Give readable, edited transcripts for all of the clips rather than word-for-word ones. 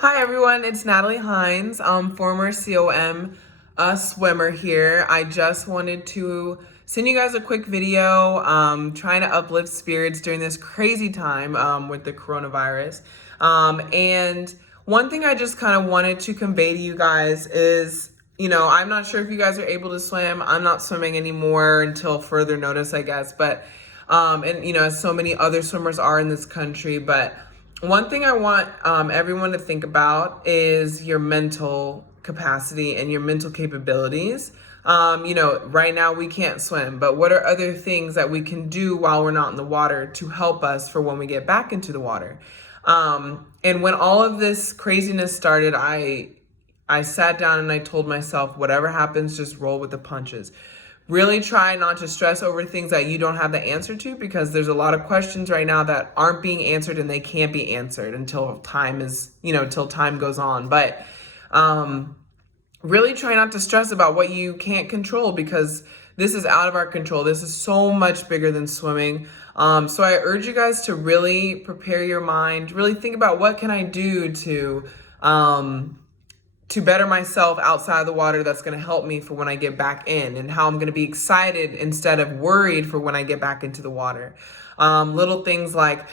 Hi everyone, it's Natalie Hinds, former COM swimmer here. I just wanted to send you guys a quick video trying to uplift spirits during this crazy time with the coronavirus. And one thing I just kind of wanted to convey to you guys is, I'm not sure if you guys are able to swim. I'm not swimming anymore until further notice, I guess. But, as so many other swimmers are in this country, but one thing I want everyone to think about is your mental capacity and your mental capabilities. Right now we can't swim, but what are other things that we can do while we're not in the water to help us for when we get back into the water? And when all of this craziness started, I sat down and I told myself, whatever happens, just roll with the punches. Really try not to stress over things that you don't have the answer to, because there's a lot of questions right now that aren't being answered and they can't be answered until till time goes on. But really try not to stress about what you can't control, because this is out of our control. This is so much bigger than swimming. So I urge you guys to really prepare your mind, really think about what can I do to better myself outside of the water that's going to help me for when I get back in, and how I'm going to be excited instead of worried for when I get back into the water. Little things like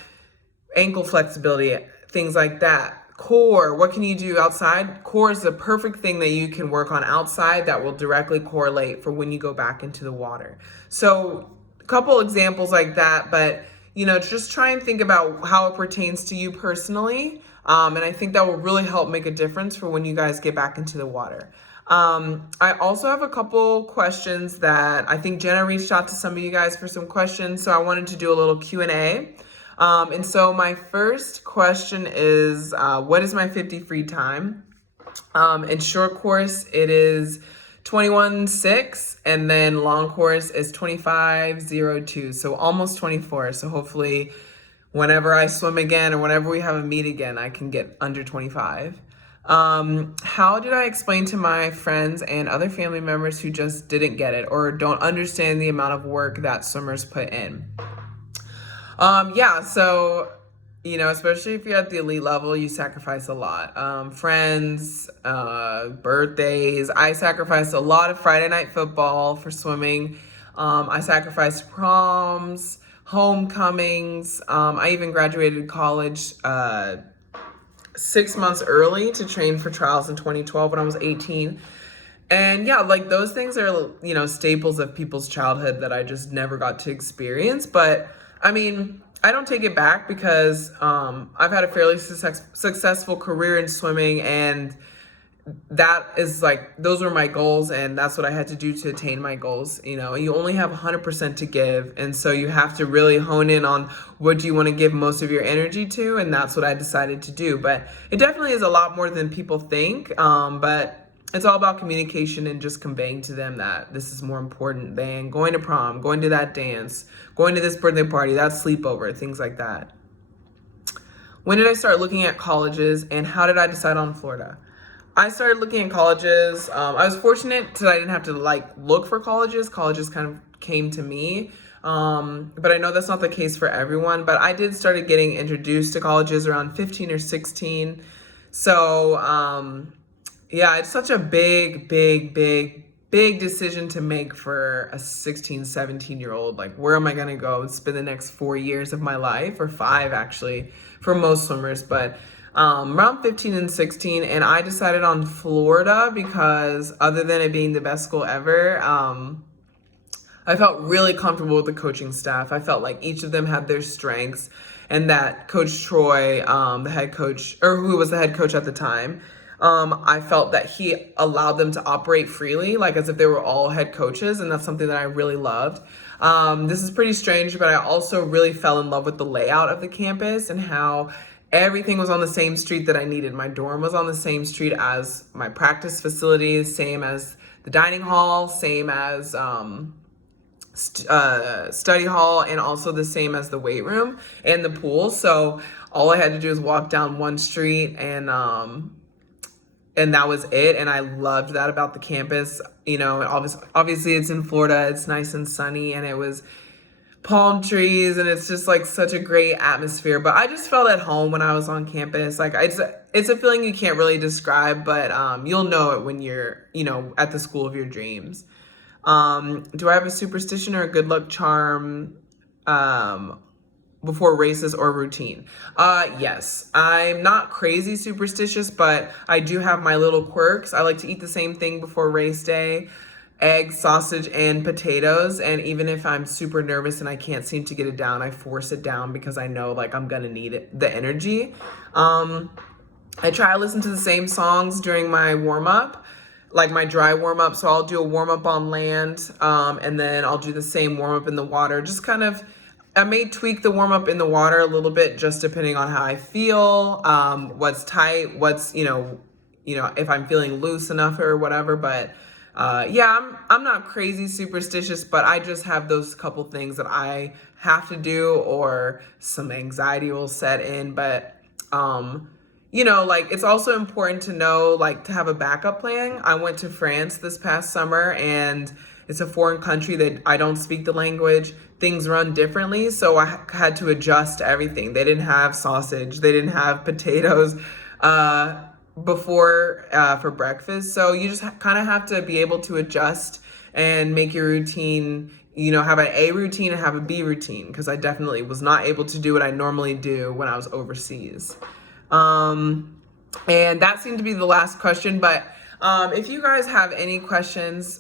ankle flexibility, things like that. Core, what can you do outside? Core is the perfect thing that you can work on outside that will directly correlate for when you go back into the water. So a couple examples like that, but just try and think about how it pertains to you personally. And I think that will really help make a difference for when you guys get back into the water. I also have a couple questions that I think Jenna reached out to some of you guys for some questions, so I wanted to do a little Q&A. And so my first question is, what is my 50 free time? In short course, it is 21.6, and then long course is 25.02, so almost 24. So hopefully whenever I swim again or whenever we have a meet again, I can get under 25. How did I explain to my friends and other family members who just didn't get it or don't understand the amount of work that swimmers put in? So, especially if you're at the elite level, you sacrifice a lot. Friends, birthdays. I sacrificed a lot of Friday night football for swimming. I sacrificed proms, homecomings. I even graduated college 6 months early to train for trials in 2012 when I was 18. And yeah, like those things are, staples of people's childhood that I just never got to experience. But I mean, I don't take it back, because I've had a fairly successful career in swimming, and that is those were my goals, and that's what I had to do to attain my goals. You only have 100% to give, and so you have to really hone in on what do you want to give most of your energy to, and that's what I decided to do. But it definitely is a lot more than people think, but it's all about communication and just conveying to them that this is more important than going to prom, going to that dance, going to this birthday party, that sleepover, things like that. When did I start looking at colleges, and how did I decide on Florida? I started looking at colleges. I was fortunate that I didn't have to look for colleges. Colleges kind of came to me. But I know that's not the case for everyone. But I did started getting introduced to colleges around 15 or 16. So, it's such a big decision to make for a 16, 17-year-old. Where am I going to go and spend the next 4 years of my life, or 5 actually, for most swimmers. But around 15 and 16, and I decided on Florida because other than it being the best school ever, I felt really comfortable with the coaching staff. I felt like each of them had their strengths, and that Coach Troy, the head coach, or who was the head coach at the time, I felt that he allowed them to operate freely, as if they were all head coaches, and that's something that I really loved. This is pretty strange, but I also really fell in love with the layout of the campus and how everything was on the same street that I needed. My dorm was on the same street as my practice facilities, same as the dining hall, same as study hall, and also the same as the weight room and the pool. So all I had to do was walk down one street, and that was it. And I loved that about the campus. Obviously it's in Florida, it's nice and sunny, and it was palm trees, and it's just like such a great atmosphere. But I just felt at home when I was on campus. Like it's a feeling you can't really describe, but you'll know it when you're, at the school of your dreams. Do I have a superstition or a good luck charm before races or routine? Yes. I'm not crazy superstitious, but I do have my little quirks. I like to eat the same thing before race day: eggs, sausage, and potatoes. And even if I'm super nervous and I can't seem to get it down, I force it down because I know like I'm gonna need it, the energy. I try to listen to the same songs during my warm up, like my dry warm up. So I'll do a warm up on land, and then I'll do the same warm up in the water. Just kind of, I may tweak the warm up in the water a little bit, just depending on how I feel, what's tight, what's, if I'm feeling loose enough or whatever. But yeah, I'm not crazy superstitious, but I just have those couple things that I have to do, or some anxiety will set in. But like it's also important to know, like, to have a backup plan. I went to France this past summer, and it's a foreign country that I don't speak the language. Things run differently, so I had to adjust to everything. They didn't have sausage, they didn't have potatoes before for breakfast. So you just kind of have to be able to adjust and make your routine, have an A routine and have a B routine, because I definitely was not able to do what I normally do when I was overseas. And that seemed to be the last question, but if you guys have any questions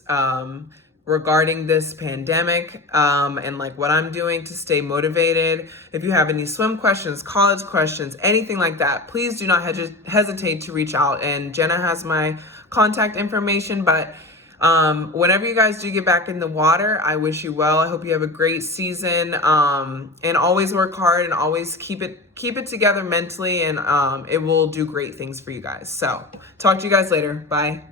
regarding this pandemic and like what I'm doing to stay motivated, if you have any swim questions, college questions, anything like that, please do not hesitate to reach out. And Jenna has my contact information. But whenever you guys do get back in the water, I wish you well. I hope you have a great season, and always work hard and always keep it together mentally, and it will do great things for you guys. So talk to you guys later. Bye.